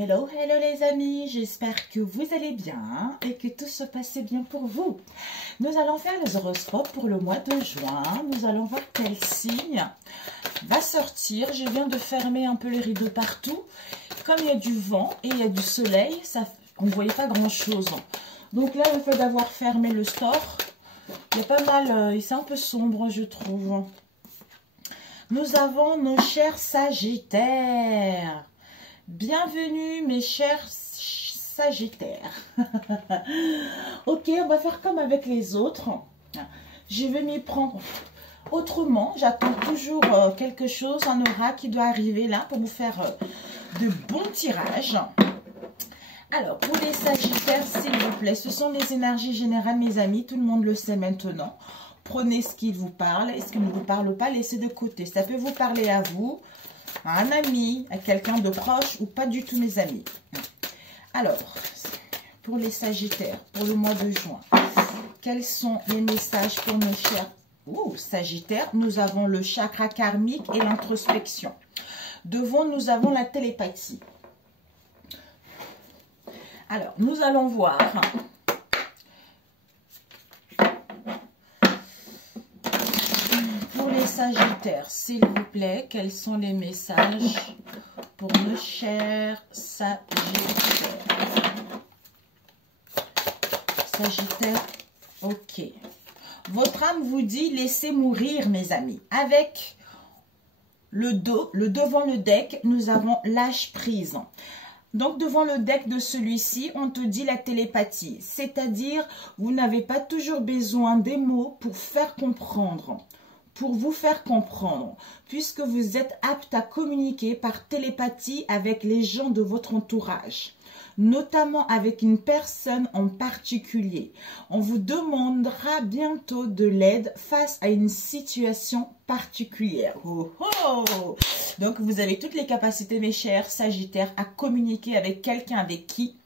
Hello, hello les amis, j'espère que vous allez bien et que tout se passe bien pour vous. Nous allons faire les horoscopes pour le mois de juin. Nous allons voir quel signe va sortir. Je viens de fermer un peu les rideaux partout. Comme il y a du vent et il y a du soleil, on ne voyait pas grand chose. Donc là, le fait d'avoir fermé le store, il y a pas mal, c'est un peu sombre je trouve. Nous avons nos chers Sagittaires. Bienvenue mes chers Sagittaires. Ok, on va faire comme avec les autres. Je vais m'y prendre autrement. J'attends toujours quelque chose, un aura qui doit arriver là pour vous faire de bons tirages. Alors, pour les Sagittaires, s'il vous plaît, ce sont les énergies générales, mes amis. Tout le monde le sait maintenant. Prenez ce qui vous parle et ce qui ne vous parle pas, laissez de côté. Ça peut vous parler à vous, à un ami, à quelqu'un de proche ou pas du tout mes amis. Alors, pour les Sagittaires, pour le mois de juin, quels sont les messages pour nos chers Sagittaires? Nous avons le chakra karmique et l'introspection. Devant, nous avons la télépathie. Alors, nous allons voir. Pour les Sagittaires, s'il vous plaît, quels sont les messages pour nos chers Sagittaires? Sagittaire, ok. Votre âme vous dit laissez mourir, mes amis. Avec le devant le deck, nous avons lâche prise. Donc, devant le deck de celui-ci, on te dit la télépathie. C'est-à-dire, vous n'avez pas toujours besoin des mots pour faire comprendre. Pour vous faire comprendre. Puisque vous êtes apte à communiquer par télépathie avec les gens de votre entourage. Notamment avec une personne en particulier. On vous demandera bientôt de l'aide face à une situation particulière. Oh, oh. Donc, vous avez toutes les capacités, mes chers Sagittaires, à communiquer avec quelqu'un avec qui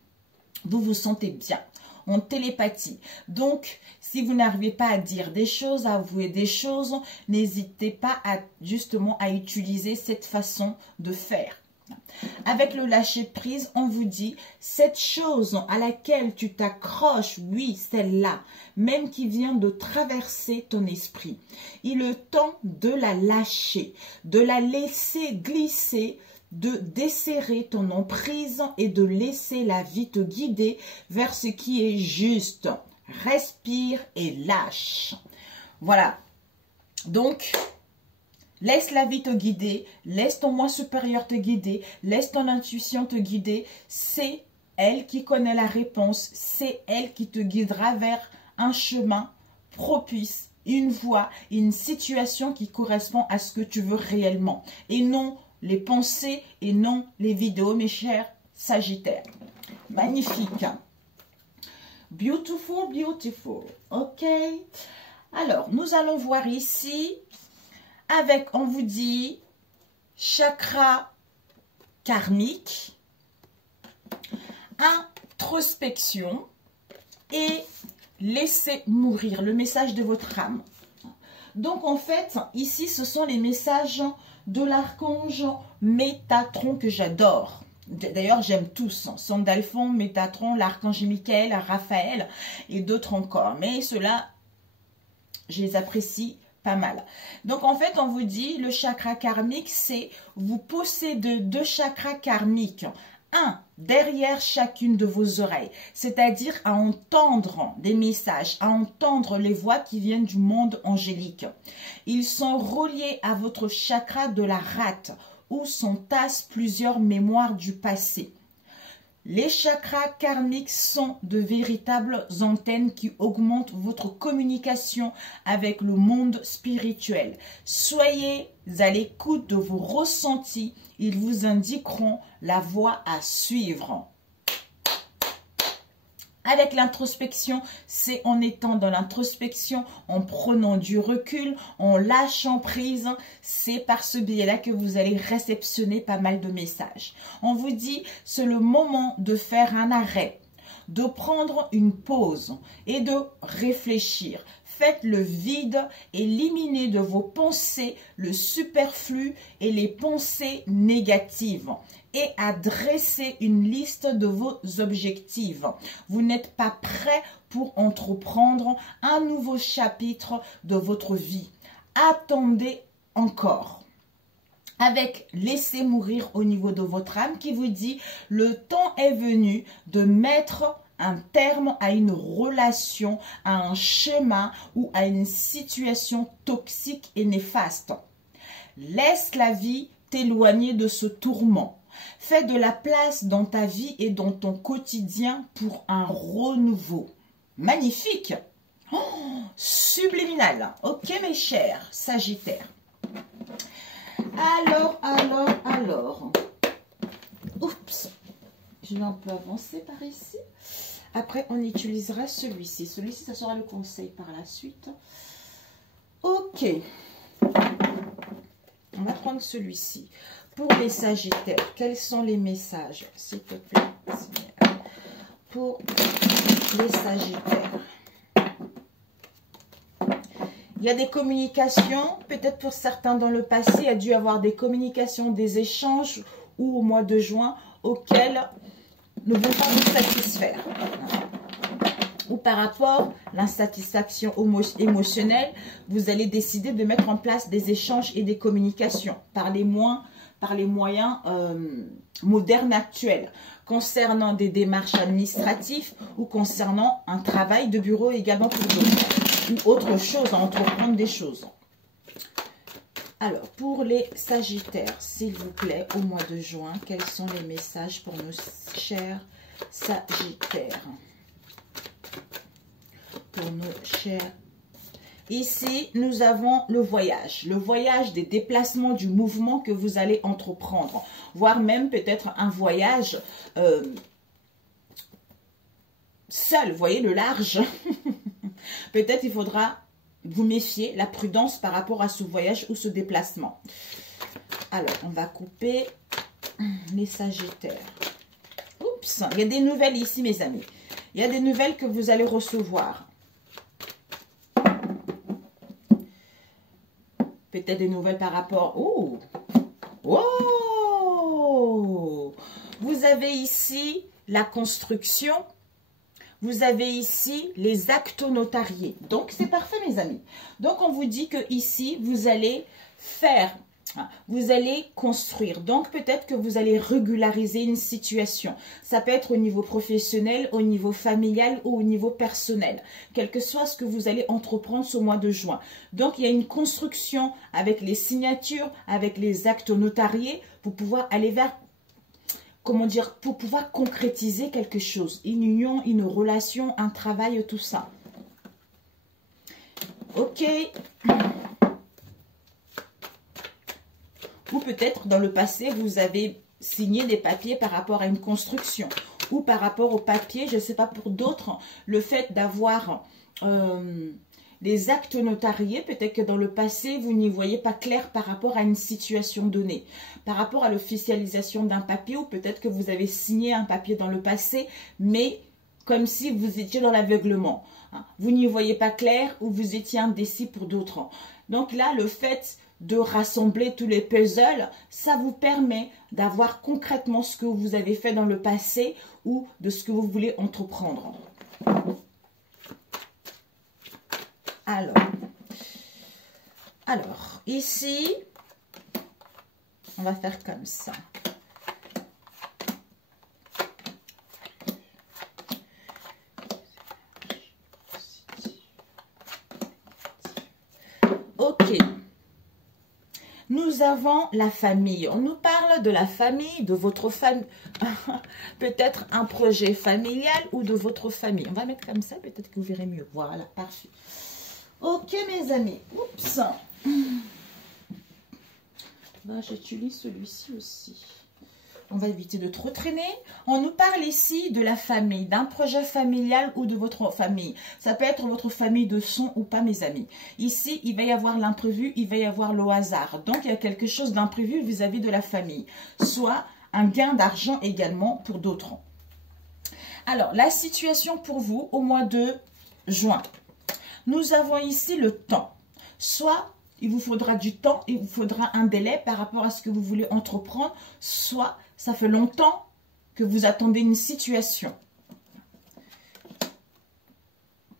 vous vous sentez bien. En télépathie. Donc, si vous n'arrivez pas à dire des choses, à avouer des choses, n'hésitez pas justement à utiliser cette façon de faire. Avec le lâcher prise, on vous dit, cette chose à laquelle tu t'accroches, oui, celle-là, même qui vient de traverser ton esprit. Il est temps de la lâcher, de la laisser glisser, de desserrer ton emprise et de laisser la vie te guider vers ce qui est juste. Respire et lâche. Voilà. Donc, laisse la vie te guider, laisse ton moi supérieur te guider, laisse ton intuition te guider. C'est elle qui connaît la réponse, c'est elle qui te guidera vers un chemin propice, une voie, une situation qui correspond à ce que tu veux réellement. Et non les pensées et non les vidéos, mes chers Sagittaires. Magnifique. Beautiful, beautiful. Ok. Alors, nous allons voir ici avec, on vous dit, chakra karmique, introspection et laisser mourir, le message de votre âme. Donc, en fait, ici, ce sont les messages de l'archange Métatron que j'adore. D'ailleurs, j'aime tous. Sandalphon, Métatron, l'archange Michael, Raphaël et d'autres encore. Mais ceux-là, je les apprécie pas mal. Donc, en fait, on vous dit, le chakra karmique, c'est vous possédez deux chakras karmiques. Un derrière chacune de vos oreilles, c'est-à-dire à entendre des messages, à entendre les voix qui viennent du monde angélique. Ils sont reliés à votre chakra de la rate, où s'entassent plusieurs mémoires du passé. Les chakras karmiques sont de véritables antennes qui augmentent votre communication avec le monde spirituel. Soyez à l'écoute de vos ressentis, ils vous indiqueront la voie à suivre. Avec l'introspection, c'est en étant dans l'introspection, en prenant du recul, en lâchant prise, c'est par ce biais-là que vous allez réceptionner pas mal de messages. On vous dit, c'est le moment de faire un arrêt, de prendre une pause et de réfléchir. Faites le vide, éliminez de vos pensées le superflu et les pensées négatives et adressez une liste de vos objectifs. Vous n'êtes pas prêt pour entreprendre un nouveau chapitre de votre vie. Attendez encore. Avec laissez mourir au niveau de votre âme qui vous dit le temps est venu de mettre un terme à une relation, à un schéma ou à une situation toxique et néfaste. Laisse la vie t'éloigner de ce tourment. Fais de la place dans ta vie et dans ton quotidien pour un renouveau. Magnifique! Oh, subliminal. Ok mes chers Sagittaires. Alors. Oups. Je vais un peu avancer par ici. Après, on utilisera celui-ci. Celui-ci, ça sera le conseil par la suite. Ok. On va prendre celui-ci. Pour les Sagittaires, quels sont les messages, s'il te plaît, pour les Sagittaires? Il y a des communications, peut-être pour certains dans le passé, il y a dû avoir des communications, des échanges, ou au mois de juin, auxquels ne vont pas vous satisfaire. Ou par rapport à l'insatisfaction émotionnelle, vous allez décider de mettre en place des échanges et des communications par les moyens modernes actuels, concernant des démarches administratives ou concernant un travail de bureau également pour d'autres, ou autre chose, à entreprendre des choses. Alors, pour les Sagittaires, s'il vous plaît, au mois de juin, quels sont les messages pour nos chers Sagittaires? Pour nos chers... Ici, nous avons le voyage des déplacements, du mouvement que vous allez entreprendre, voire même peut-être un voyage seul, vous voyez, le large. Peut-être il faudra vous méfier, la prudence par rapport à ce voyage ou ce déplacement. Alors, on va couper les Sagittaires. Oups, il y a des nouvelles ici, mes amis. Il y a des nouvelles que vous allez recevoir. Peut-être des nouvelles par rapport... Oh! Oh! Vous avez ici la construction. Vous avez ici les actes notariés. Donc, c'est parfait, mes amis. Donc, on vous dit que ici, vous allez faire, vous allez construire. Donc, peut-être que vous allez régulariser une situation. Ça peut être au niveau professionnel, au niveau familial ou au niveau personnel. Quel que soit ce que vous allez entreprendre ce mois de juin. Donc, il y a une construction avec les signatures, avec les actes notariés pour pouvoir aller vers... Comment dire, pour pouvoir concrétiser quelque chose, une union, une relation, un travail, tout ça. Ok. Ou peut-être dans le passé, vous avez signé des papiers par rapport à une construction. Ou par rapport aux papiers, je ne sais pas pour d'autres, le fait d'avoir... les actes notariés, peut-être que dans le passé, vous n'y voyez pas clair par rapport à une situation donnée. Par rapport à l'officialisation d'un papier, ou peut-être que vous avez signé un papier dans le passé, mais comme si vous étiez dans l'aveuglement. Vous n'y voyez pas clair ou vous étiez indécis pour d'autres. Donc là, le fait de rassembler tous les puzzles, ça vous permet d'avoir concrètement ce que vous avez fait dans le passé ou de ce que vous voulez entreprendre. Alors, ici, on va faire comme ça. Ok. Nous avons la famille. On nous parle de la famille, de votre famille. Peut-être un projet familial ou de votre famille. On va mettre comme ça, peut-être que vous verrez mieux. Voilà, parfait. Ok, mes amis. Oups. J'utilise celui-ci aussi. On va éviter de trop traîner. On nous parle ici de la famille, d'un projet familial ou de votre famille. Ça peut être votre famille de sang ou pas, mes amis. Ici, il va y avoir l'imprévu, il va y avoir le hasard. Donc, il y a quelque chose d'imprévu vis-à-vis de la famille. Soit un gain d'argent également pour d'autres. Alors, la situation pour vous au mois de juin. Nous avons ici le temps. Soit il vous faudra du temps, il vous faudra un délai par rapport à ce que vous voulez entreprendre, soit ça fait longtemps que vous attendez une situation.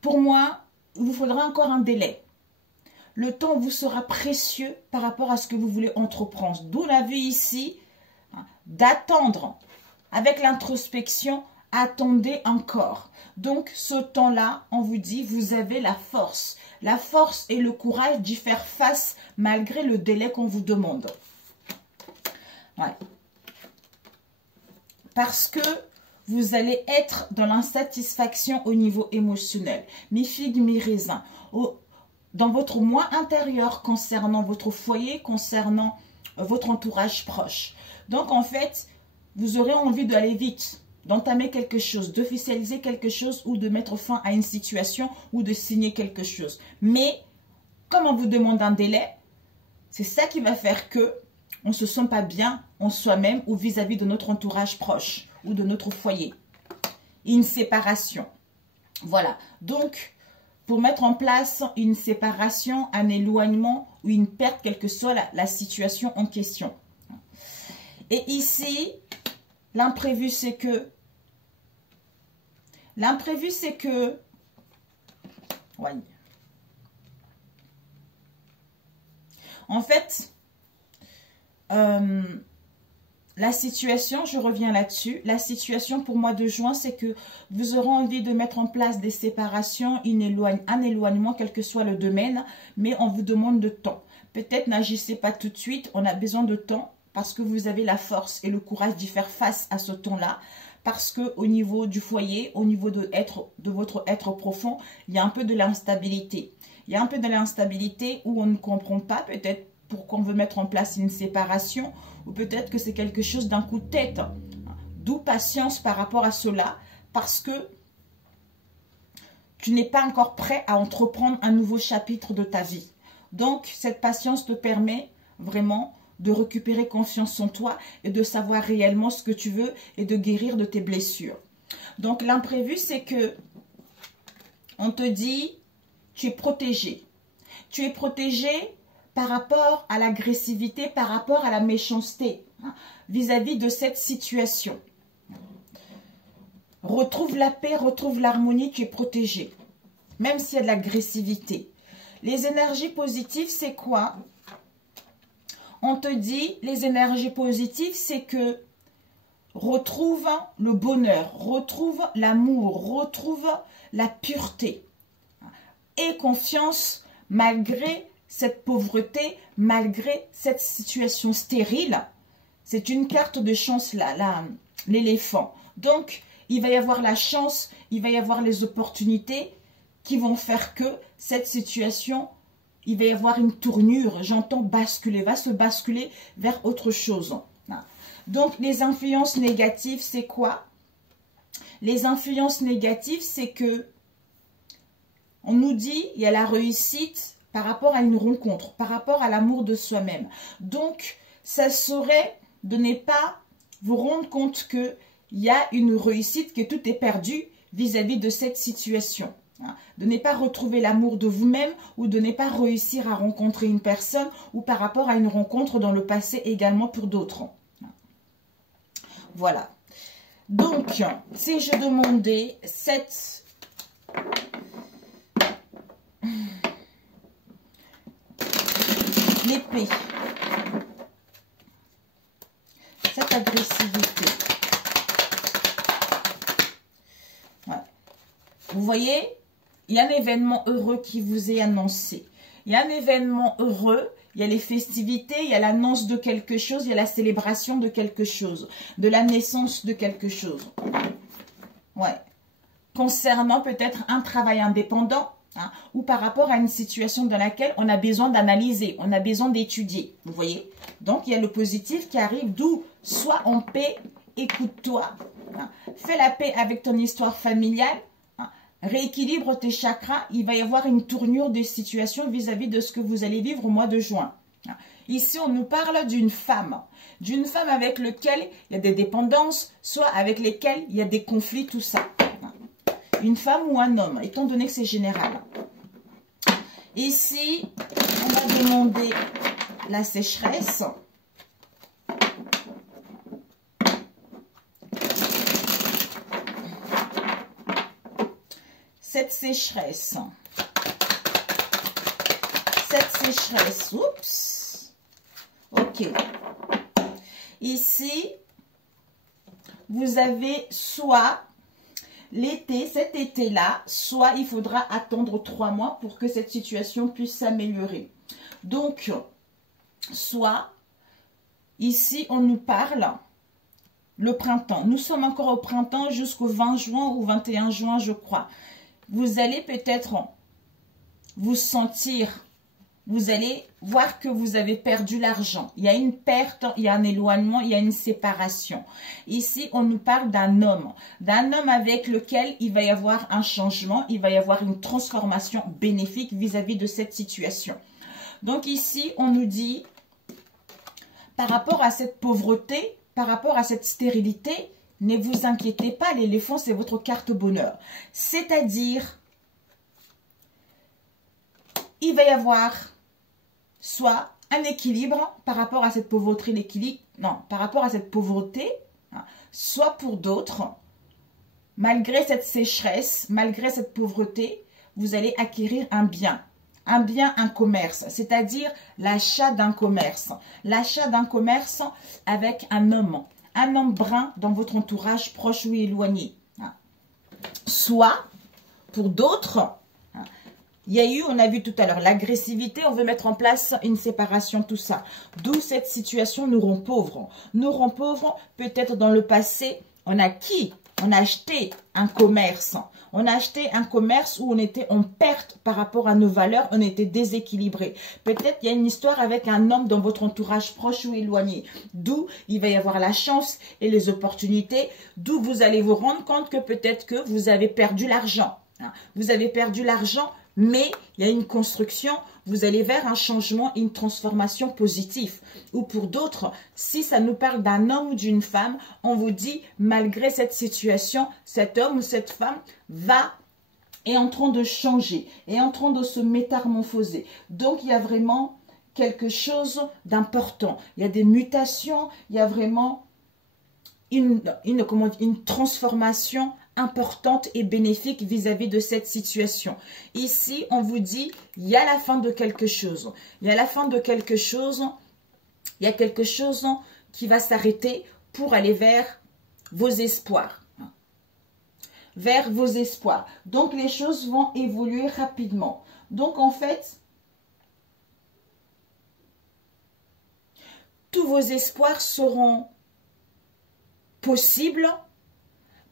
Pour moi, il vous faudra encore un délai. Le temps vous sera précieux par rapport à ce que vous voulez entreprendre. D'où la vue ici d'attendre. Avec l'introspection, attendez encore. Donc, ce temps-là, on vous dit, vous avez la force. La force et le courage d'y faire face malgré le délai qu'on vous demande. Ouais. Parce que vous allez être dans l'insatisfaction au niveau émotionnel. Mi figue, mi raisin. Dans votre moi intérieur concernant votre foyer, concernant votre entourage proche. Donc, en fait, vous aurez envie d'aller vite, d'entamer quelque chose, d'officialiser quelque chose ou de mettre fin à une situation ou de signer quelque chose. Mais, comme on vous demande un délai, c'est ça qui va faire que on ne se sent pas bien en soi-même ou vis-à-vis de notre entourage proche ou de notre foyer. Une séparation. Voilà. Donc, pour mettre en place une séparation, un éloignement ou une perte, quelle que soit la situation en question. Et ici, l'imprévu, c'est que... L'imprévu, c'est que... Ouais. En fait, la situation, je reviens là-dessus, la situation pour mois de juin, c'est que vous aurez envie de mettre en place des séparations, un éloignement, quel que soit le domaine, mais on vous demande de temps. Peut-être n'agissez pas tout de suite, on a besoin de temps parce que vous avez la force et le courage d'y faire face à ce temps-là. Parce que au niveau du foyer, au niveau de votre être profond, il y a un peu de l'instabilité. Il y a un peu de l'instabilité où on ne comprend pas peut-être pourquoi on veut mettre en place une séparation ou peut-être que c'est quelque chose d'un coup de tête. D'où patience par rapport à cela parce que tu n'es pas encore prêt à entreprendre un nouveau chapitre de ta vie. Donc, cette patience te permet vraiment de récupérer confiance en toi et de savoir réellement ce que tu veux et de guérir de tes blessures. Donc, l'imprévu, c'est que on te dit, tu es protégé. Tu es protégé par rapport à l'agressivité, par rapport à la méchanceté vis-à-vis de cette situation. Retrouve la paix, retrouve l'harmonie, tu es protégé. Même s'il y a de l'agressivité. Les énergies positives, c'est quoi? On te dit, les énergies positives, c'est que retrouve le bonheur, retrouve l'amour, retrouve la pureté. Et confiance malgré cette pauvreté, malgré cette situation stérile. C'est une carte de chance là, l'éléphant. Donc, il va y avoir la chance, il va y avoir les opportunités qui vont faire que cette situation, il va y avoir une tournure, j'entends basculer, va se basculer vers autre chose. Donc, les influences négatives, c'est quoi? Les influences négatives, c'est que on nous dit, il y a la réussite par rapport à une rencontre, par rapport à l'amour de soi-même. Donc, ça serait de ne pas vous rendre compte qu'il y a une réussite, que tout est perdu vis-à-vis de cette situation. De ne pas retrouver l'amour de vous-même ou de ne pas réussir à rencontrer une personne ou par rapport à une rencontre dans le passé également pour d'autres. Voilà. Donc, si je demandais cette... l'épée, cette agressivité. Ouais. Vous voyez, il y a un événement heureux qui vous est annoncé. Il y a un événement heureux, il y a les festivités, il y a l'annonce de quelque chose, il y a la célébration de quelque chose, de la naissance de quelque chose. Ouais. Concernant peut-être un travail indépendant, ou par rapport à une situation dans laquelle on a besoin d'analyser, on a besoin d'étudier, vous voyez. Donc, il y a le positif qui arrive, d'où sois en paix, écoute-toi, fais la paix avec ton histoire familiale, rééquilibre tes chakras, il va y avoir une tournure des situations vis-à-vis de ce que vous allez vivre au mois de juin. Ici, on nous parle d'une femme avec laquelle il y a des dépendances, soit avec lesquelles il y a des conflits, tout ça. Une femme ou un homme, étant donné que c'est général. Ici, on va demander la sécheresse. Cette sécheresse, oups, ok. Ici, vous avez soit l'été, cet été-là, soit il faudra attendre 3 mois pour que cette situation puisse s'améliorer. Donc, soit, ici, on nous parle le printemps. Nous sommes encore au printemps jusqu'au 20 juin ou 21 juin, je crois. Vous allez peut-être vous sentir, vous allez voir que vous avez perdu l'argent. Il y a une perte, il y a un éloignement, il y a une séparation. Ici, on nous parle d'un homme avec lequel il va y avoir un changement, il va y avoir une transformation bénéfique vis-à-vis de cette situation. Donc ici, on nous dit, par rapport à cette pauvreté, par rapport à cette stérilité, ne vous inquiétez pas, l'éléphant, c'est votre carte bonheur. C'est-à-dire, il va y avoir soit un équilibre par rapport à cette pauvreté, par rapport à cette pauvreté, soit pour d'autres, malgré cette sécheresse, malgré cette pauvreté, vous allez acquérir un bien, un commerce, c'est-à-dire l'achat d'un commerce avec un homme brun dans votre entourage proche ou éloigné. Soit, pour d'autres, il y a eu, on a vu tout à l'heure, l'agressivité, on veut mettre en place une séparation, tout ça. D'où cette situation nous rend pauvres. Nous rend pauvres, peut-être dans le passé, on a acheté un commerce. On a acheté un commerce où on était en perte par rapport à nos valeurs, on était déséquilibré. Peut-être il y a une histoire avec un homme dans votre entourage proche ou éloigné. D'où il va y avoir la chance et les opportunités. D'où vous allez vous rendre compte que peut-être que vous avez perdu l'argent. Vous avez perdu l'argent, mais il y a une construction, vous allez vers un changement, une transformation positive. Ou pour d'autres, si ça nous parle d'un homme ou d'une femme, on vous dit, malgré cette situation, cet homme ou cette femme est en train de changer, est en train de se métamorphoser. Donc, il y a vraiment quelque chose d'important. Il y a des mutations, il y a vraiment une transformation importante et bénéfique vis-à-vis de cette situation. Ici, on vous dit, il y a la fin de quelque chose. Il y a la fin de quelque chose. Il y a quelque chose qui va s'arrêter pour aller vers vos espoirs. Vers vos espoirs. Donc, les choses vont évoluer rapidement. Donc, en fait, tous vos espoirs seront possibles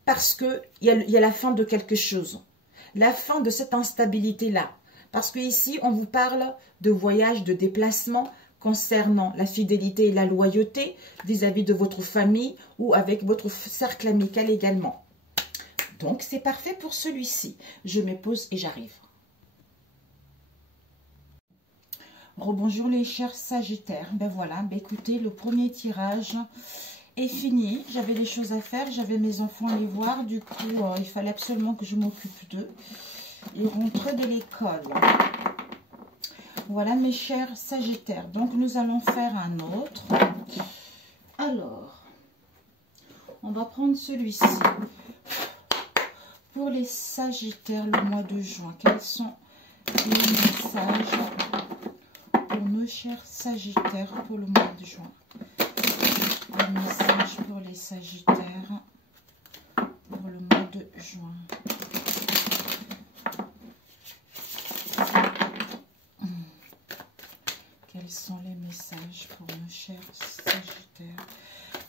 parce qu'il y a la fin de quelque chose. La fin de cette instabilité-là. Parce qu'ici, on vous parle de voyage, de déplacement concernant la fidélité et la loyauté vis-à-vis de votre famille ou avec votre cercle amical également. Donc, c'est parfait pour celui-ci. Je me pose et j'arrive. Rebonjour les chers sagittaires. Ben voilà, ben écoutez, le premier tirage est fini. J'avais des choses à faire, j'avais mes enfants à les voir. Du coup, il fallait absolument que je m'occupe d'eux. Ils rentraient de l'école. Voilà mes chers sagittaires. Donc, nous allons faire un autre. Alors, on va prendre celui-ci. Pour les sagittaires, le mois de juin, quels sont les messages pour nos chers sagittaires pour le mois de juin? Les messages pour les sagittaires pour le mois de juin. Quels sont les messages pour nos chers sagittaires?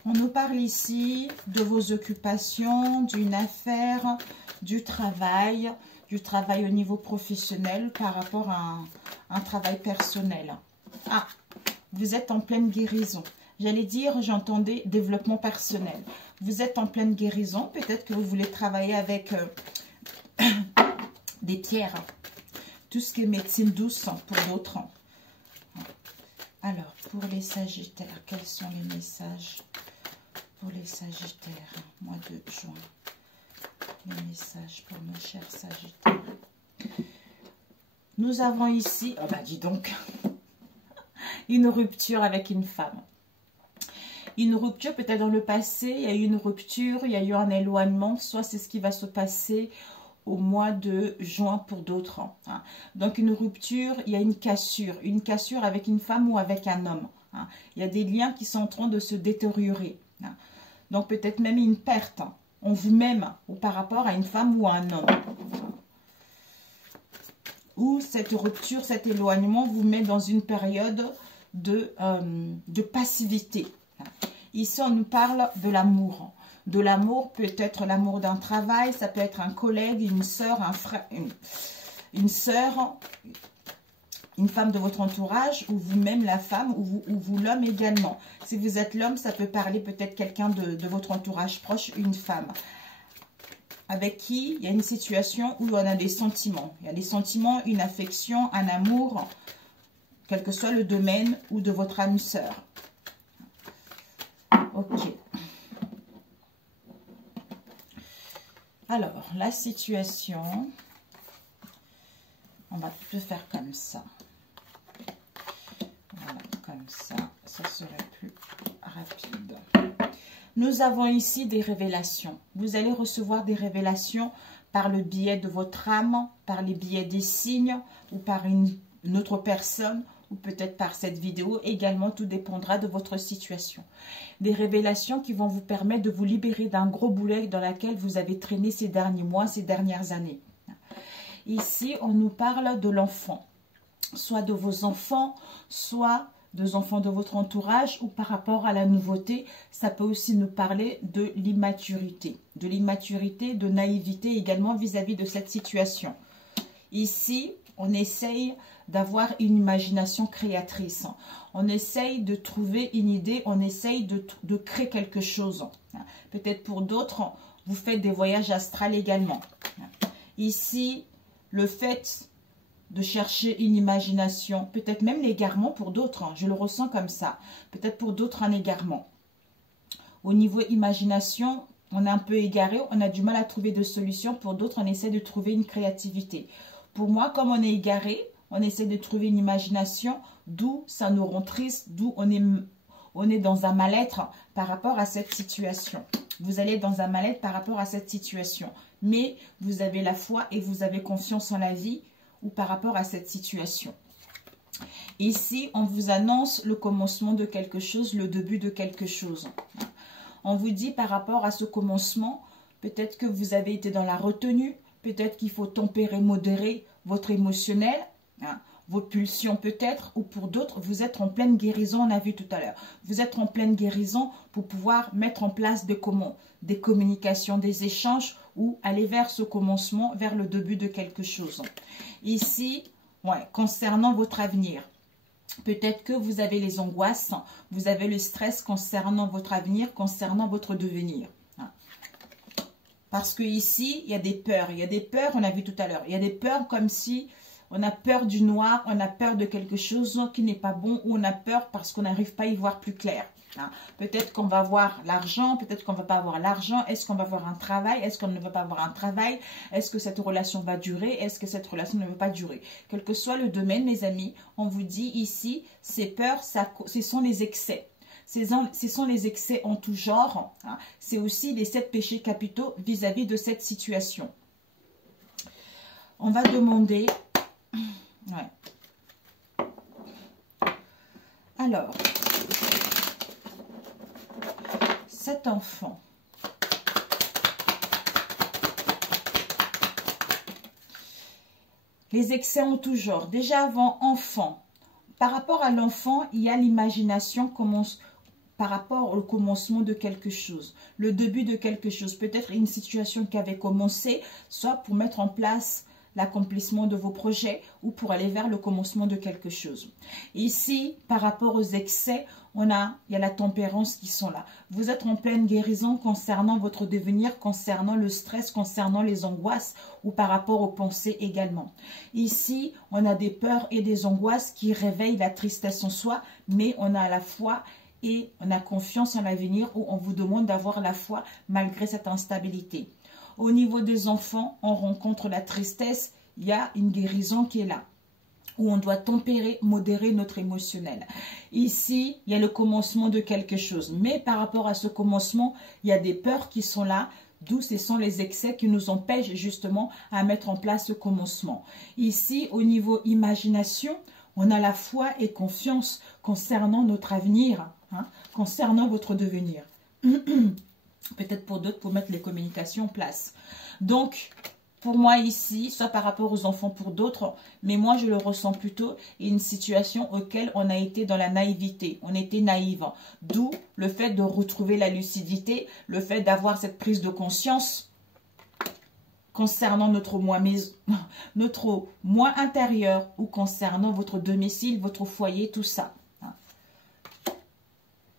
On nous parle ici de vos occupations, d'une affaire, du travail au niveau professionnel par rapport à un travail personnel. Ah, vous êtes en pleine guérison. J'allais dire, j'entendais développement personnel. Vous êtes en pleine guérison. Peut-être que vous voulez travailler avec des pierres. Tout ce qui est médecine douce pour d'autres. Alors, pour les sagittaires, quels sont les messages pour les sagittaires, mois de juin? Les messages pour nos chers sagittaires. Nous avons ici, oh bah dis donc, une rupture avec une femme. Une rupture, peut-être dans le passé, il y a eu une rupture, il y a eu un éloignement, soit c'est ce qui va se passer au mois de juin pour d'autres. Hein. Donc une rupture, il y a une cassure avec une femme ou avec un homme. Hein. Il y a des liens qui sont en train de se détériorer. Hein. Donc peut-être même une perte en vous-même ou par rapport à une femme ou à un homme. Ou cette rupture, cet éloignement vous met dans une période de passivité. Ici, on nous parle de l'amour. De l'amour peut être l'amour d'un travail, ça peut être un collègue, une sœur, un frère, une sœur, une femme de votre entourage, ou vous-même la femme, ou vous l'homme également. Si vous êtes l'homme, ça peut parler peut-être quelqu'un de votre entourage proche, une femme, avec qui il y a une situation où on a des sentiments. Il y a des sentiments, une affection, un amour, quel que soit le domaine, ou de votre âme sœur. Ok. Alors, la situation, on va tout faire comme ça. Voilà, comme ça, ça serait plus rapide. Nous avons ici des révélations. Vous allez recevoir des révélations par le biais de votre âme, par les biais des signes ou par une autre personne ou peut-être par cette vidéo. Également, tout dépendra de votre situation. Des révélations qui vont vous permettre de vous libérer d'un gros boulet dans lequel vous avez traîné ces derniers mois, ces dernières années. Ici, on nous parle de l'enfant. Soit de vos enfants, soit des enfants de votre entourage ou par rapport à la nouveauté. Ça peut aussi nous parler de l'immaturité. De l'immaturité, de naïveté également vis-à-vis de cette situation. Ici, on essaye d'avoir une imagination créatrice. On essaye de trouver une idée, on essaye de créer quelque chose. Peut-être pour d'autres, vous faites des voyages astrales également. Ici, le fait de chercher une imagination, peut-être même l'égarement pour d'autres, je le ressens comme ça. Peut-être pour d'autres un égarement. Au niveau imagination, on est un peu égaré, on a du mal à trouver de solutions. Pour d'autres, on essaie de trouver une créativité. Pour moi, comme on est égaré, on essaie de trouver une imagination, d'où ça nous rend triste, d'où on est dans un mal-être par rapport à cette situation. Vous allez être dans un mal-être par rapport à cette situation. Mais vous avez la foi et vous avez confiance en la vie ou par rapport à cette situation. Ici, on vous annonce le commencement de quelque chose, le début de quelque chose. On vous dit par rapport à ce commencement, peut-être que vous avez été dans la retenue, peut-être qu'il faut tempérer, modérer votre émotionnel, vos pulsions peut-être, ou pour d'autres, vous êtes en pleine guérison, on a vu tout à l'heure. Vous êtes en pleine guérison pour pouvoir mettre en place des communications, des échanges, ou aller vers ce commencement, vers le début de quelque chose. Ici, concernant votre avenir, peut-être que vous avez les angoisses, vous avez le stress concernant votre avenir, concernant votre devenir. Parce que ici, il y a des peurs. Il y a des peurs, on a vu tout à l'heure. Il y a des peurs comme si on a peur du noir, on a peur de quelque chose qui n'est pas bon, ou on a peur parce qu'on n'arrive pas à y voir plus clair. Peut-être qu'on va avoir l'argent, peut-être qu'on ne va pas avoir l'argent. Est-ce qu'on va avoir un travail? Est-ce qu'on ne va pas avoir un travail? Est-ce que cette relation va durer? Est-ce que cette relation ne va pas durer? Quel que soit le domaine, mes amis, on vous dit ici, ces peurs, ce sont les excès. Ce sont les excès en tout genre. C'est aussi les 7 péchés capitaux vis-à-vis de cette situation. On va demander... Alors... cet enfant, les excès en tout genre. Déjà avant enfant, par rapport à l'enfant, il y a l'imagination par rapport au commencement de quelque chose, le début de quelque chose. Peut-être une situation qui avait commencé, soit pour mettre en place l'accomplissement de vos projets ou pour aller vers le commencement de quelque chose. Ici, par rapport aux excès, il y a la tempérance qui sont là. Vous êtes en pleine guérison concernant votre devenir, concernant le stress, concernant les angoisses ou par rapport aux pensées également. Ici, on a des peurs et des angoisses qui réveillent la tristesse en soi, mais on a la foi et on a confiance en l'avenir où on vous demande d'avoir la foi malgré cette instabilité. Au niveau des enfants, on rencontre la tristesse, il y a une guérison qui est là. où on doit tempérer, modérer notre émotionnel. Ici, il y a le commencement de quelque chose. Mais par rapport à ce commencement, il y a des peurs qui sont là, d'où ce sont les excès qui nous empêchent justement à mettre en place ce commencement. Ici, au niveau imagination, on a la foi et confiance concernant notre avenir, hein, concernant votre devenir. Peut-être pour d'autres, pour mettre les communications en place. Donc, pour moi ici, soit par rapport aux enfants pour d'autres, mais moi je le ressens plutôt, une situation auquel on a été dans la naïveté, on était naïve. D'où le fait de retrouver la lucidité, le fait d'avoir cette prise de conscience concernant notre moi intérieur ou concernant votre domicile, votre foyer, tout ça.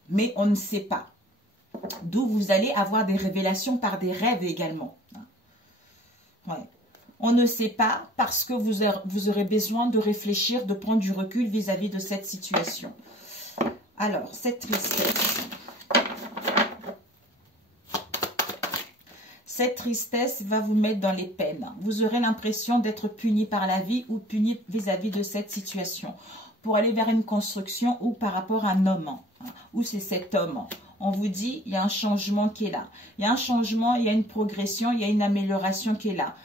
Mais on ne sait pas. D'où vous allez avoir des révélations par des rêves également. Ouais. On ne sait pas parce que vous aurez besoin de réfléchir, de prendre du recul vis-à-vis de cette situation. Alors, cette tristesse. Cette tristesse va vous mettre dans les peines. Vous aurez l'impression d'être puni par la vie ou puni vis-à-vis de cette situation. Pour aller vers une construction ou par rapport à un homme. Ou c'est cet homme. On vous dit, il y a un changement qui est là. Il y a un changement, il y a une progression, il y a une amélioration qui est là.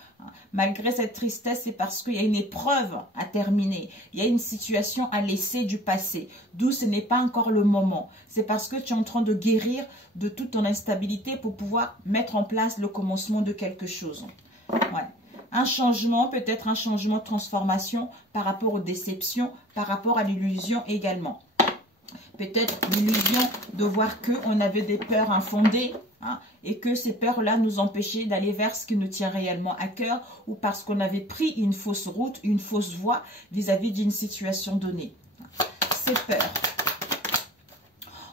Malgré cette tristesse, c'est parce qu'il y a une épreuve à terminer. Il y a une situation à laisser du passé. D'où ce n'est pas encore le moment. C'est parce que tu es en train de guérir de toute ton instabilité pour pouvoir mettre en place le commencement de quelque chose. Ouais. Un changement, peut-être un changement de transformation par rapport aux déceptions, par rapport à l'illusion également. Peut-être l'illusion de voir qu'on avait des peurs infondées, hein, et que ces peurs-là nous empêchaient d'aller vers ce qui nous tient réellement à cœur ou parce qu'on avait pris une fausse route, une fausse voie vis-à-vis d'une situation donnée. Ces peurs.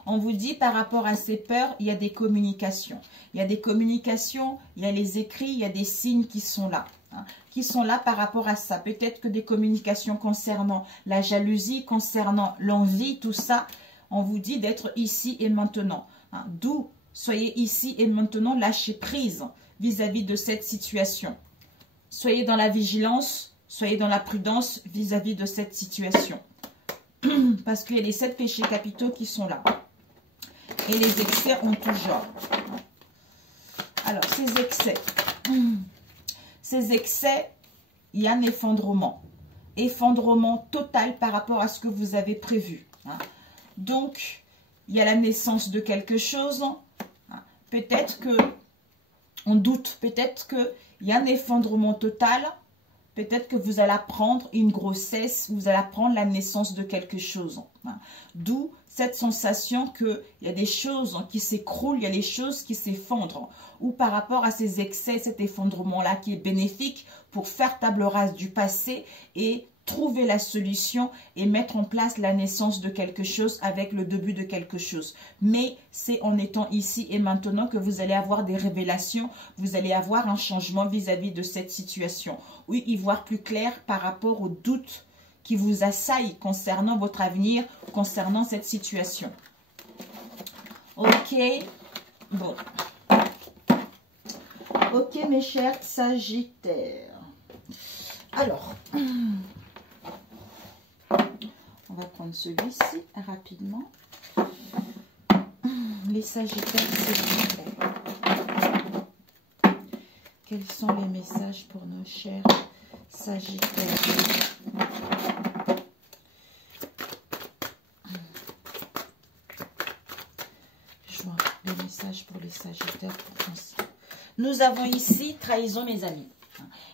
On vous dit par rapport à ces peurs, il y a des communications. Il y a des communications, il y a les écrits, il y a des signes qui sont là. Qui sont là par rapport à ça. Peut-être que des communications concernant la jalousie, concernant l'envie, tout ça, on vous dit d'être ici et maintenant. D'où soyez ici et maintenant, lâchez prise vis-à-vis de cette situation. Soyez dans la vigilance, soyez dans la prudence vis-à-vis de cette situation. Parce qu'il y a les 7 péchés capitaux qui sont là. Et les excès ont tout genre. Alors, ces excès, il y a un effondrement. Effondrement total par rapport à ce que vous avez prévu. Donc, il y a la naissance de quelque chose. Peut-être que, on doute, peut-être qu'il y a un effondrement total. Peut-être que vous allez apprendre une grossesse, vous allez apprendre la naissance de quelque chose. D'où cette sensation qu'il y a des choses qui s'écroulent, il y a des choses qui s'effondrent. Ou par rapport à ces excès, cet effondrement-là qui est bénéfique pour faire table rase du passé et trouver la solution et mettre en place la naissance de quelque chose avec le début de quelque chose. Mais c'est en étant ici et maintenant que vous allez avoir des révélations, vous allez avoir un changement vis-à-vis de cette situation. Oui, y voir plus clair par rapport aux doutes qui vous assaillent concernant votre avenir, concernant cette situation. Ok, bon. Ok, mes chers Sagittaires. Alors, on va prendre celui-ci rapidement. Les Sagittaires, s'il vous plaît. Quels sont les messages pour nos chers Sagittaires? Je vois les messages pour les Sagittaires pour penser. Nous avons ici trahison, mes amis.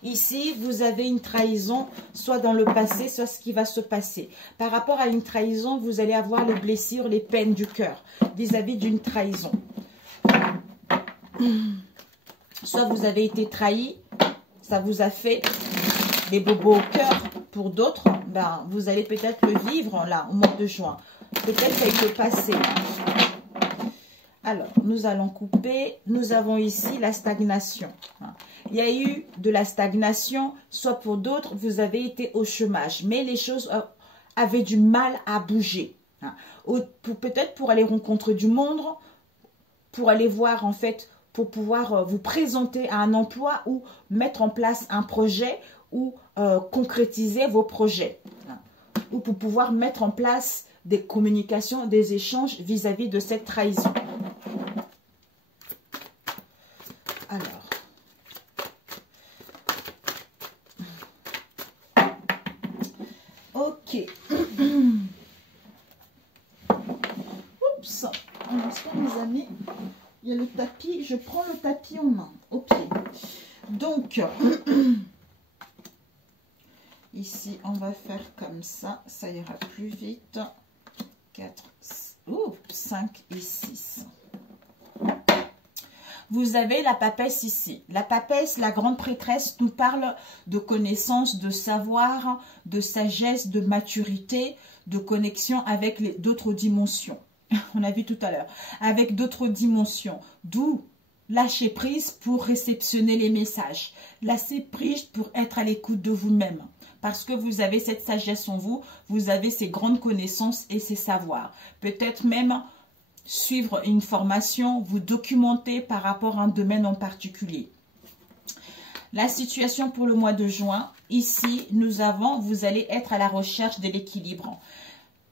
Ici, vous avez une trahison, soit dans le passé, soit ce qui va se passer. Par rapport à une trahison, vous allez avoir les blessures, les peines du cœur vis-à-vis d'une trahison. Soit vous avez été trahi, ça vous a fait des bobos au cœur. Pour d'autres, ben, vous allez peut-être le vivre là, au mois de juin. Peut-être avec le passé. Alors, nous allons couper. Nous avons ici la stagnation. Il y a eu de la stagnation, soit pour d'autres, vous avez été au chômage. Mais les choses avaient du mal à bouger. Peut-être pour aller rencontrer du monde, pour aller voir en fait, pour pouvoir vous présenter à un emploi ou mettre en place un projet ou concrétiser vos projets. ou pour pouvoir mettre en place des communications, des échanges vis-à-vis de cette trahison. Alors, ok. Oups, mes amis, il y a le tapis, je prends le tapis en main, au pied. Donc, ici, on va faire comme ça, ça ira plus vite. 4, 5 et 6. Vous avez la papesse ici. La papesse, la grande prêtresse, nous parle de connaissance, de savoir, de sagesse, de maturité, de connexion avec d'autres dimensions. On a vu tout à l'heure. Avec d'autres dimensions. D'où lâcher prise pour réceptionner les messages. Lâcher prise pour être à l'écoute de vous-même. Parce que vous avez cette sagesse en vous, vous avez ces grandes connaissances et ces savoirs. Peut-être même suivre une formation, vous documenter par rapport à un domaine en particulier. La situation pour le mois de juin, ici, vous allez être à la recherche de l'équilibre.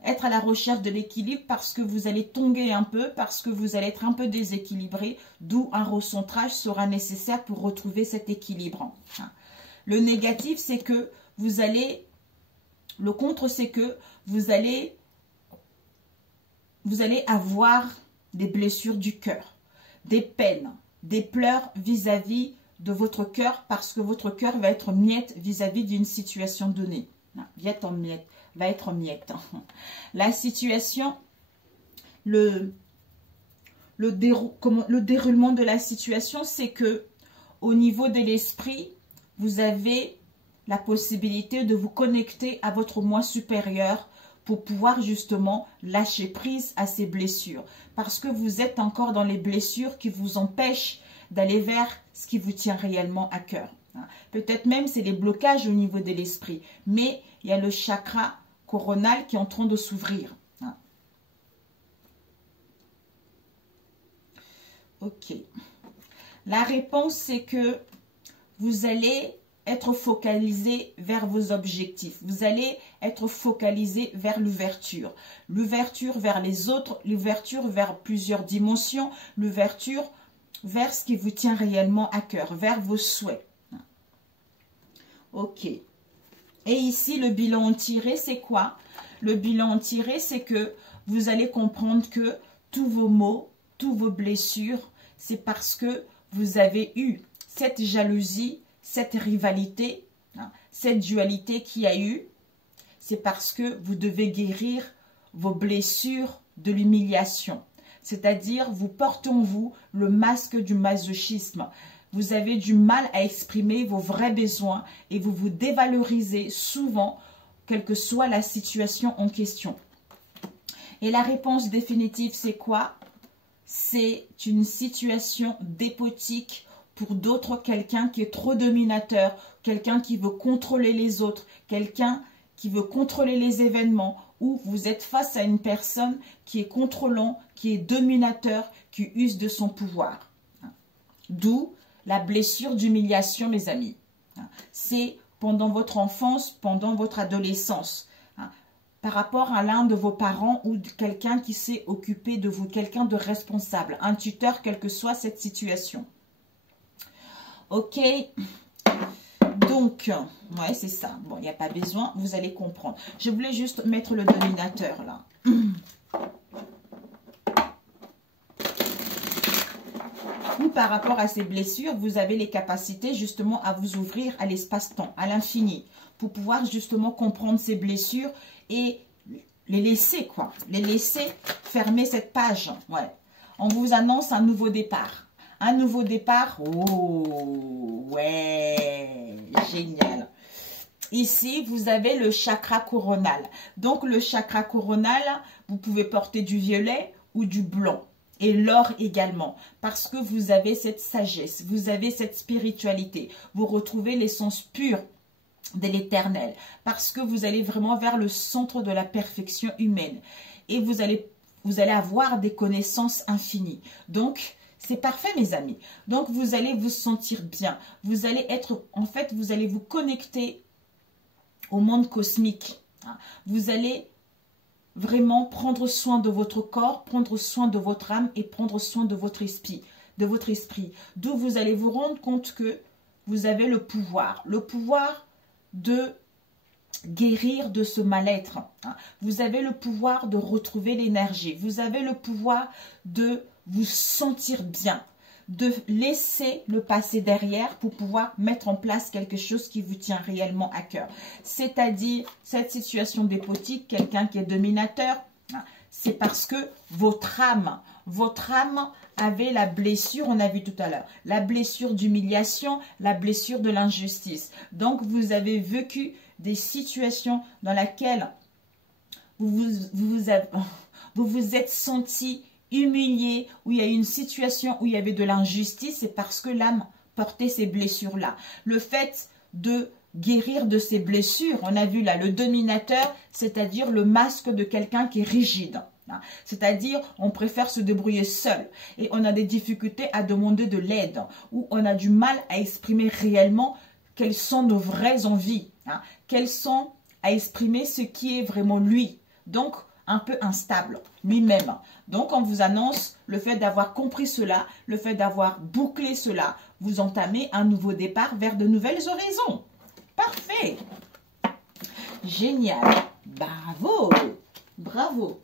Être à la recherche de l'équilibre parce que vous allez tomber un peu, parce que vous allez être un peu déséquilibré, d'où un recentrage sera nécessaire pour retrouver cet équilibre. Le négatif, c'est que vous allez, le contre, c'est que vous allez avoir des blessures du cœur, des peines, des pleurs vis-à-vis de votre cœur parce que votre cœur va être miette vis-à-vis d'une situation donnée. Va être miette. La situation, le déroulement de la situation, c'est que au niveau de l'esprit, vous avez la possibilité de vous connecter à votre moi supérieur pour pouvoir justement lâcher prise à ces blessures. Parce que vous êtes encore dans les blessures qui vous empêchent d'aller vers ce qui vous tient réellement à cœur. Peut-être même c'est les blocages au niveau de l'esprit. Mais il y a le chakra coronal qui est en train de s'ouvrir. Ok. La réponse, c'est que vous allez être focalisé vers vos objectifs. Vous allez être focalisé vers l'ouverture. L'ouverture vers les autres, l'ouverture vers plusieurs dimensions, l'ouverture vers ce qui vous tient réellement à cœur, vers vos souhaits. Ok. Et ici, le bilan tiré, c'est quoi? Le bilan tiré, c'est que vous allez comprendre que tous vos maux, toutes vos blessures, c'est parce que vous avez eu cette jalousie, cette rivalité, cette dualité qu'il y a eu, c'est parce que vous devez guérir vos blessures de l'humiliation. C'est-à-dire, vous portez en vous le masque du masochisme. Vous avez du mal à exprimer vos vrais besoins et vous vous dévalorisez souvent, quelle que soit la situation en question. Et la réponse définitive, c'est quoi? C'est une situation dépotique pour d'autres, quelqu'un qui est trop dominateur, quelqu'un qui veut contrôler les autres, quelqu'un qui veut contrôler les événements, ou vous êtes face à une personne qui est contrôlant, qui est dominateur, qui use de son pouvoir. D'où la blessure d'humiliation, mes amis. C'est pendant votre enfance, pendant votre adolescence, par rapport à l'un de vos parents ou de quelqu'un qui s'est occupé de vous, quelqu'un de responsable, un tuteur, quelle que soit cette situation. Ok, donc, ouais, c'est ça. Bon, il n'y a pas besoin, vous allez comprendre. Je voulais juste mettre le dominateur là. Ou par rapport à ces blessures, vous avez les capacités justement à vous ouvrir à l'espace-temps, à l'infini, pour pouvoir justement comprendre ces blessures et les laisser, quoi. Les laisser fermer cette page. Ouais. On vous annonce un nouveau départ. Un nouveau départ. Oh, ouais, génial. Ici, vous avez le chakra coronal. Donc, le chakra coronal, vous pouvez porter du violet ou du blanc. Et l'or également. Parce que vous avez cette sagesse, vous avez cette spiritualité. Vous retrouvez l'essence pure de l'éternel. Parce que vous allez vraiment vers le centre de la perfection humaine. Et vous allez avoir des connaissances infinies. Donc, c'est parfait, mes amis. Donc, vous allez vous sentir bien. Vous allez être, en fait, vous allez vous connecter au monde cosmique. Vous allez vraiment prendre soin de votre corps, prendre soin de votre âme et prendre soin de votre esprit. D'où vous allez vous rendre compte que vous avez le pouvoir de guérir de ce mal-être. Vous avez le pouvoir de retrouver l'énergie. Vous avez le pouvoir de vous sentir bien, de laisser le passé derrière pour pouvoir mettre en place quelque chose qui vous tient réellement à cœur. C'est-à-dire cette situation dépotique, quelqu'un qui est dominateur, c'est parce que votre âme avait la blessure, on a vu tout à l'heure, la blessure d'humiliation, la blessure de l'injustice. Donc, vous avez vécu des situations dans lesquelles vous vous êtes senti humilié, où il y a eu une situation où il y avait de l'injustice, c'est parce que l'âme portait ces blessures-là. Le fait de guérir de ces blessures, on a vu là le dominateur, c'est-à-dire le masque de quelqu'un qui est rigide. C'est-à-dire, on préfère se débrouiller seul et on a des difficultés à demander de l'aide ou on a du mal à exprimer réellement quelles sont nos vraies envies, quelles sont à exprimer ce qui est vraiment lui. Donc, un peu instable lui-même. Donc, on vous annonce le fait d'avoir compris cela, le fait d'avoir bouclé cela, vous entamez un nouveau départ vers de nouvelles horizons. Parfait. Génial. Bravo. Bravo.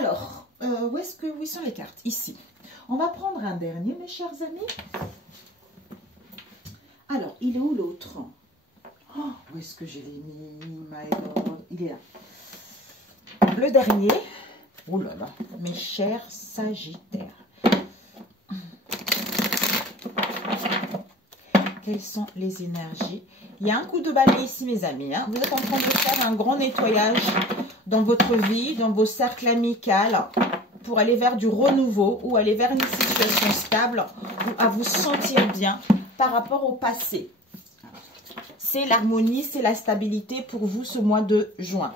Alors, où sont les cartes? Ici. On va prendre un dernier, mes chers amis. Alors, il est où l'autre? Oh, où est-ce que je l'ai mis, my lord? Il est là. Le dernier. Oh là là, mes chers Sagittaires. Quelles sont les énergies? Il y a un coup de balai ici, mes amis. Vous êtes en train de faire un grand nettoyage dans votre vie, dans vos cercles amicaux, pour aller vers du renouveau ou aller vers une situation stable ou à vous sentir bien par rapport au passé. C'est l'harmonie, c'est la stabilité pour vous ce mois de juin.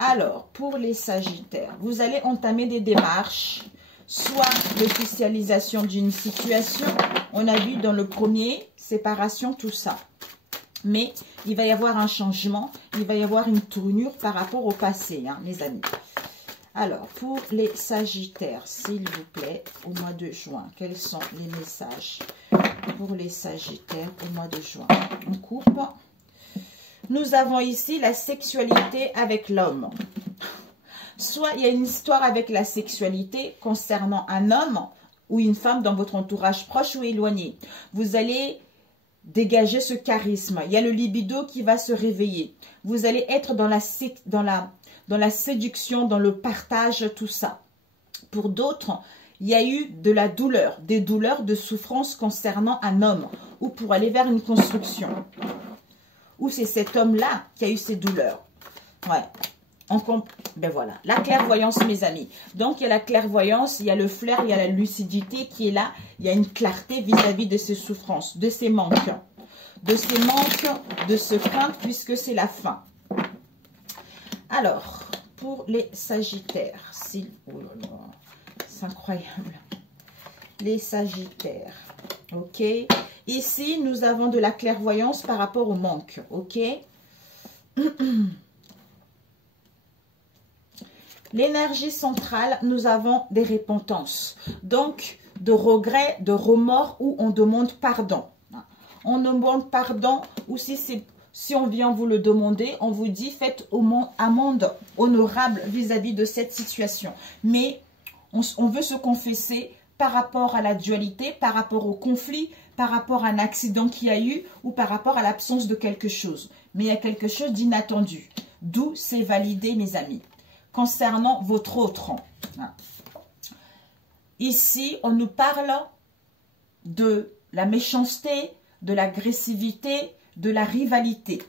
Alors, pour les Sagittaires, vous allez entamer des démarches, soit l'officialisation d'une situation, on a vu dans le premier, séparation, tout ça. Mais il va y avoir un changement, il va y avoir une tournure par rapport au passé, mes amis. Alors, pour les Sagittaires, s'il vous plaît, au mois de juin, quels sont les messages pour les Sagittaires au mois de juin? On coupe. Nous avons ici la sexualité avec l'homme. Soit il y a une histoire avec la sexualité concernant un homme ou une femme dans votre entourage proche ou éloigné. Vous allez dégager ce charisme. Il y a le libido qui va se réveiller. Vous allez être dans la séduction, dans le partage, tout ça. Pour d'autres, il y a eu de la douleur, des douleurs de souffrance concernant un homme ou pour aller vers une construction. Ou c'est cet homme-là qui a eu ces douleurs. Ouais. Ben voilà, la clairvoyance, mes amis. Donc, il y a la clairvoyance, il y a le flair, il y a la lucidité qui est là. Il y a une clarté vis-à-vis de ces souffrances, de ces manques. De ces manques, de ce crainte, puisque c'est la fin. Alors, pour les Sagittaires, oh là là, c'est incroyable. Les Sagittaires, ok. Ici, nous avons de la clairvoyance par rapport au manque, ok. L'énergie centrale, nous avons des repentances. Donc, de regrets, de remords où on demande pardon. On demande pardon ou si on vient vous le demander, on vous dit faites amende honorable vis-à-vis de cette situation. Mais on veut se confesser par rapport à la dualité, par rapport au conflit, par rapport à un accident qu'il y a eu ou par rapport à l'absence de quelque chose. Mais il y a quelque chose d'inattendu. D'où c'est validé, mes amis. Concernant votre autre. Ici, on nous parle de la méchanceté, de l'agressivité, de la rivalité.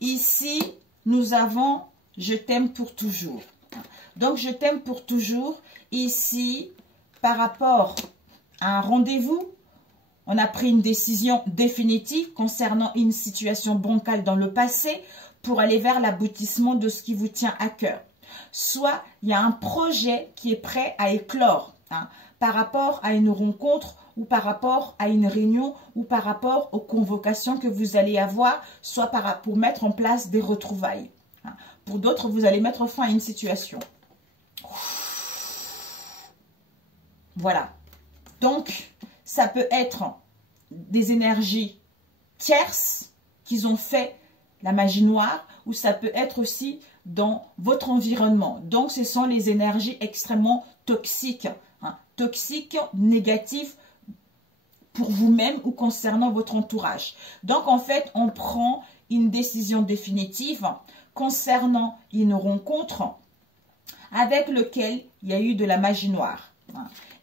Ici, nous avons « je t'aime pour toujours ». Donc, je t'aime pour toujours. Ici, par rapport à un rendez-vous, on a pris une décision définitive concernant une situation bancale dans le passé pour aller vers l'aboutissement de ce qui vous tient à cœur. Soit, il y a un projet qui est prêt à éclore. par rapport à une rencontre ou par rapport à une réunion ou par rapport aux convocations que vous allez avoir, soit pour mettre en place des retrouvailles. Pour d'autres, vous allez mettre fin à une situation. Voilà. Donc, ça peut être des énergies tierces qu'ils ont fait la magie noire, ou ça peut être aussi dans votre environnement. Donc, ce sont les énergies extrêmement toxiques, toxiques, négatives pour vous-même ou concernant votre entourage. Donc, en fait, on prend une décision définitive concernant une rencontre avec laquelle il y a eu de la magie noire.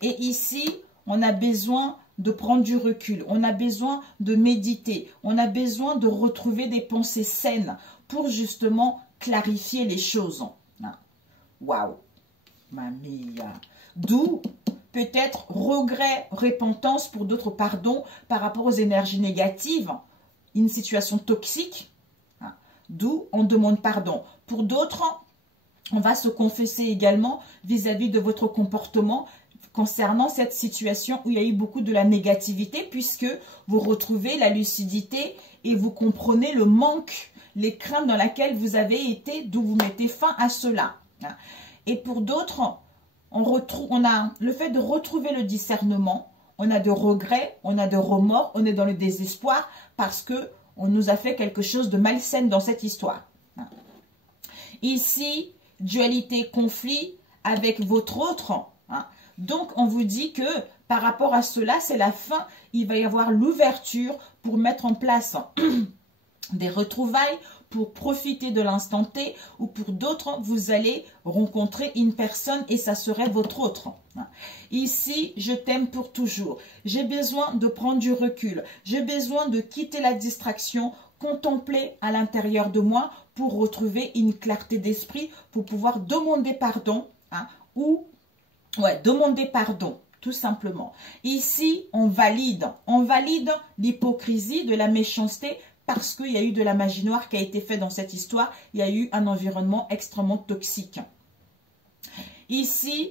Et ici, on a besoin de prendre du recul, on a besoin de méditer, on a besoin de retrouver des pensées saines pour justement clarifier les choses. Waouh, mamie. D'où peut-être regret, repentance, pour d'autres pardon par rapport aux énergies négatives, une situation toxique, d'où on demande pardon. Pour d'autres, on va se confesser également vis-à-vis de votre comportement concernant cette situation où il y a eu beaucoup de la négativité, puisque vous retrouvez la lucidité et vous comprenez le manque, les craintes dans lesquelles vous avez été, d'où vous mettez fin à cela. Et pour d'autres, on a le fait de retrouver le discernement, on a de regrets, on a de remords, on est dans le désespoir parce que on nous a fait quelque chose de malsain dans cette histoire. Ici, dualité, conflit avec votre autre. Donc, on vous dit que par rapport à cela, c'est la fin. Il va y avoir l'ouverture pour mettre en place des retrouvailles, pour profiter de l'instant T, ou pour d'autres, vous allez rencontrer une personne et ça serait votre autre. Ici, je t'aime pour toujours. J'ai besoin de prendre du recul. J'ai besoin de quitter la distraction, contempler à l'intérieur de moi pour retrouver une clarté d'esprit, pour pouvoir demander pardon, demander pardon, tout simplement. Ici, on valide l'hypocrisie, de la méchanceté, parce qu'il y a eu de la magie noire qui a été faite dans cette histoire. Il y a eu un environnement extrêmement toxique. Ici,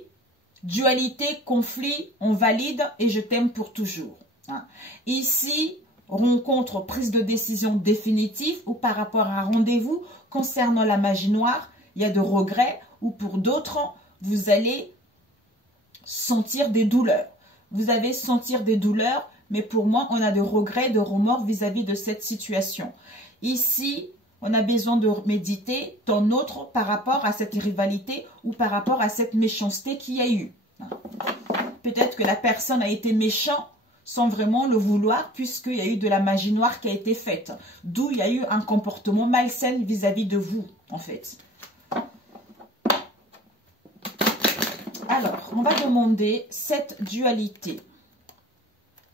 dualité, conflit, on valide et je t'aime pour toujours. Ici, rencontre, prise de décision définitive ou par rapport à un rendez-vous concernant la magie noire, il y a de regrets, ou pour d'autres, vous allez sentir des douleurs. Vous allez sentir des douleurs, mais pour moi, on a de regrets, de remords vis-à-vis de cette situation. Ici, on a besoin de méditer ton autre par rapport à cette rivalité ou par rapport à cette méchanceté qu'il y a eu. Peut-être que la personne a été méchante sans vraiment le vouloir, puisqu'il y a eu de la magie noire qui a été faite. D'où il y a eu un comportement malsain vis-à-vis de vous, en fait. Alors, on va demander cette dualité.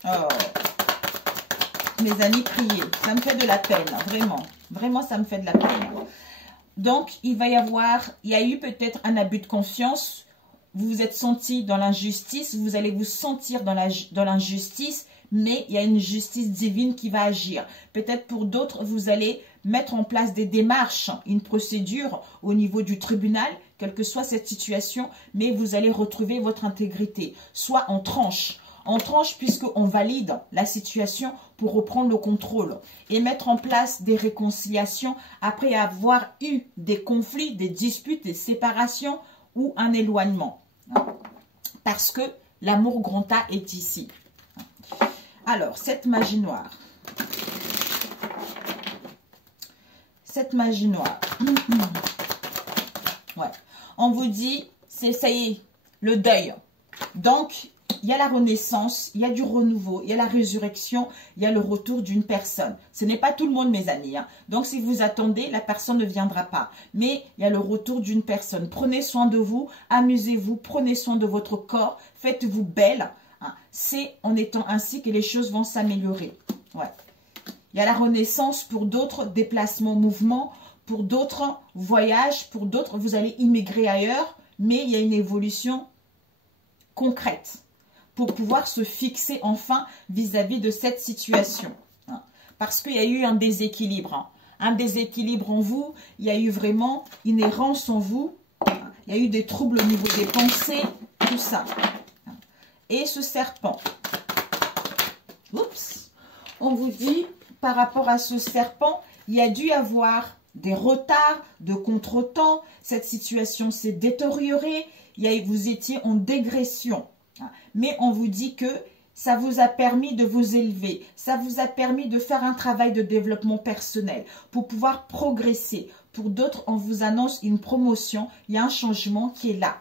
Oh, mes amis, priez. Ça me fait de la peine, vraiment. Vraiment, ça me fait de la peine. Donc, il y a eu peut-être un abus de confiance. Vous vous êtes senti dans l'injustice. Vous allez vous sentir dans l'injustice. Mais il y a une justice divine qui va agir. Peut-être pour d'autres, vous allez mettre en place des démarches, une procédure au niveau du tribunal, quelle que soit cette situation, mais vous allez retrouver votre intégrité. Soit en tranche puisqu'on valide la situation pour reprendre le contrôle et mettre en place des réconciliations après avoir eu des conflits, des disputes, des séparations ou un éloignement. Parce que l'amour grand A est ici. Alors, cette magie noire. Cette magie noire. Ouais. On vous dit, ça y est, le deuil. Donc, il y a la renaissance, il y a du renouveau, il y a la résurrection, il y a le retour d'une personne. Ce n'est pas tout le monde, mes amis. Donc, si vous attendez, la personne ne viendra pas. Mais il y a le retour d'une personne. Prenez soin de vous, amusez-vous, prenez soin de votre corps, faites-vous belle. C'est en étant ainsi que les choses vont s'améliorer. Ouais. Il y a la renaissance pour d'autres, déplacements, mouvements. Pour d'autres, voyages. Pour d'autres, vous allez immigrer ailleurs. Mais il y a une évolution concrète pour pouvoir se fixer enfin vis-à-vis de cette situation. Parce qu'il y a eu un déséquilibre. Un déséquilibre en vous. Il y a eu vraiment une errance en vous. Il y a eu des troubles au niveau des pensées. Tout ça. et ce serpent. Oups. On vous dit, par rapport à ce serpent, il y a dû y avoir des retards, de contretemps. Cette situation s'est détériorée. Vous étiez en dégression. Mais on vous dit que ça vous a permis de vous élever. Ça vous a permis de faire un travail de développement personnel pour pouvoir progresser. Pour d'autres, on vous annonce une promotion. Il y a un changement qui est là.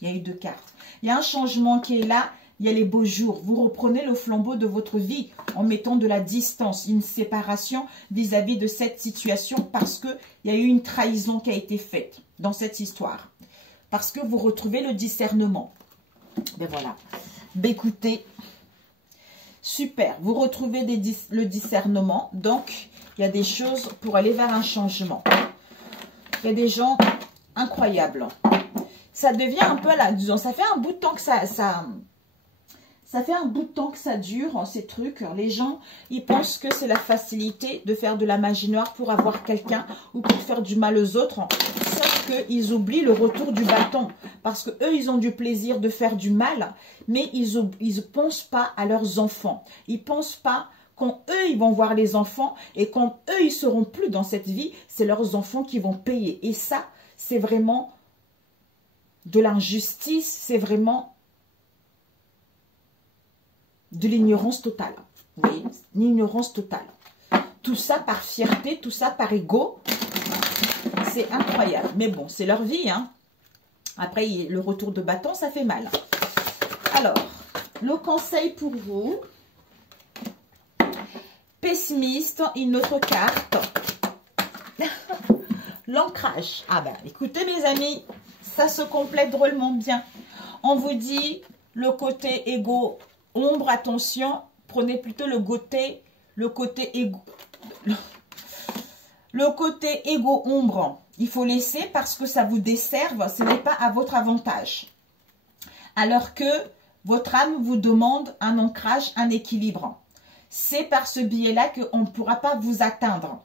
Il y a eu 2 cartes. Il y a un changement qui est là. Il y a les beaux jours. Vous reprenez le flambeau de votre vie en mettant de la distance, une séparation vis-à-vis de cette situation parce qu'il y a eu une trahison qui a été faite dans cette histoire. Parce que vous retrouvez le discernement. Ben voilà. Ben écoutez, super. Vous retrouvez le discernement. Donc, il y a des choses pour aller vers un changement. Il y a des gens incroyables. Ça devient un peu là, disons, ça fait un bout de temps que ça fait un bout de temps que ça dure, ces trucs. Les gens, ils pensent que c'est la facilité de faire de la magie noire pour avoir quelqu'un ou pour faire du mal aux autres. Sauf qu'ils oublient le retour du bâton. Parce qu'eux, ils ont du plaisir de faire du mal, mais ils ne pensent pas à leurs enfants. Ils ne pensent pas quand eux, ils vont voir les enfants et quand eux, ils ne seront plus dans cette vie, c'est leurs enfants qui vont payer. Et ça, c'est vraiment de l'injustice, c'est vraiment de l'ignorance totale. Vous voyez, l'ignorance totale. Tout ça par fierté, tout ça par ego. C'est incroyable. Mais bon, c'est leur vie. Hein. Après, le retour de bâton, ça fait mal. Alors, le conseil pour vous. Pessimiste, une autre carte. L'ancrage. Ah ben, écoutez mes amis, ça se complète drôlement bien. On vous dit le côté égo. Ombre, attention, prenez plutôt le côté égo ombre. Il faut laisser parce que ça vous desserve, ce n'est pas à votre avantage. Alors que votre âme vous demande un ancrage, un équilibre. C'est par ce biais-là qu'on ne pourra pas vous atteindre.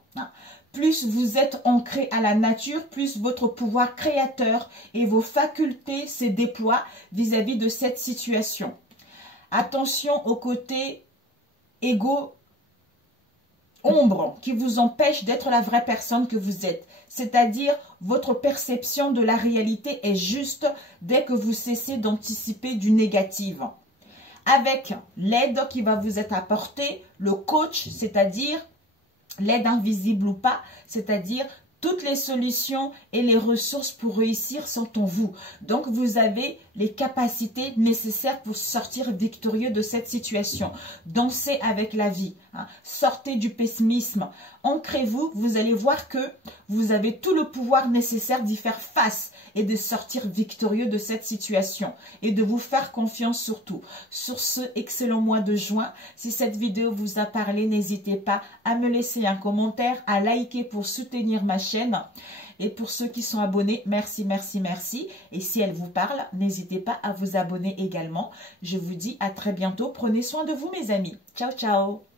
Plus vous êtes ancré à la nature, plus votre pouvoir créateur et vos facultés se déploient vis-à-vis de cette situation. Attention au côté égo ombre qui vous empêche d'être la vraie personne que vous êtes. C'est-à-dire, votre perception de la réalité est juste dès que vous cessez d'anticiper du négatif. Avec l'aide qui va vous être apportée, le coach, c'est-à-dire l'aide invisible ou pas, c'est-à-dire toutes les solutions et les ressources pour réussir sont en vous. Donc, vous avez les capacités nécessaires pour sortir victorieux de cette situation. Dansez avec la vie. Hein. Sortez du pessimisme. Ancrez-vous. Vous allez voir que vous avez tout le pouvoir nécessaire d'y faire face et de sortir victorieux de cette situation. Et de vous faire confiance surtout. Sur ce excellent mois de juin, si cette vidéo vous a parlé, n'hésitez pas à me laisser un commentaire, à liker pour soutenir ma chaîne. Et pour ceux qui sont abonnés, merci, merci, merci. Et si elle vous parle, n'hésitez pas à vous abonner également. Je vous dis à très bientôt. Prenez soin de vous, mes amis. Ciao, ciao.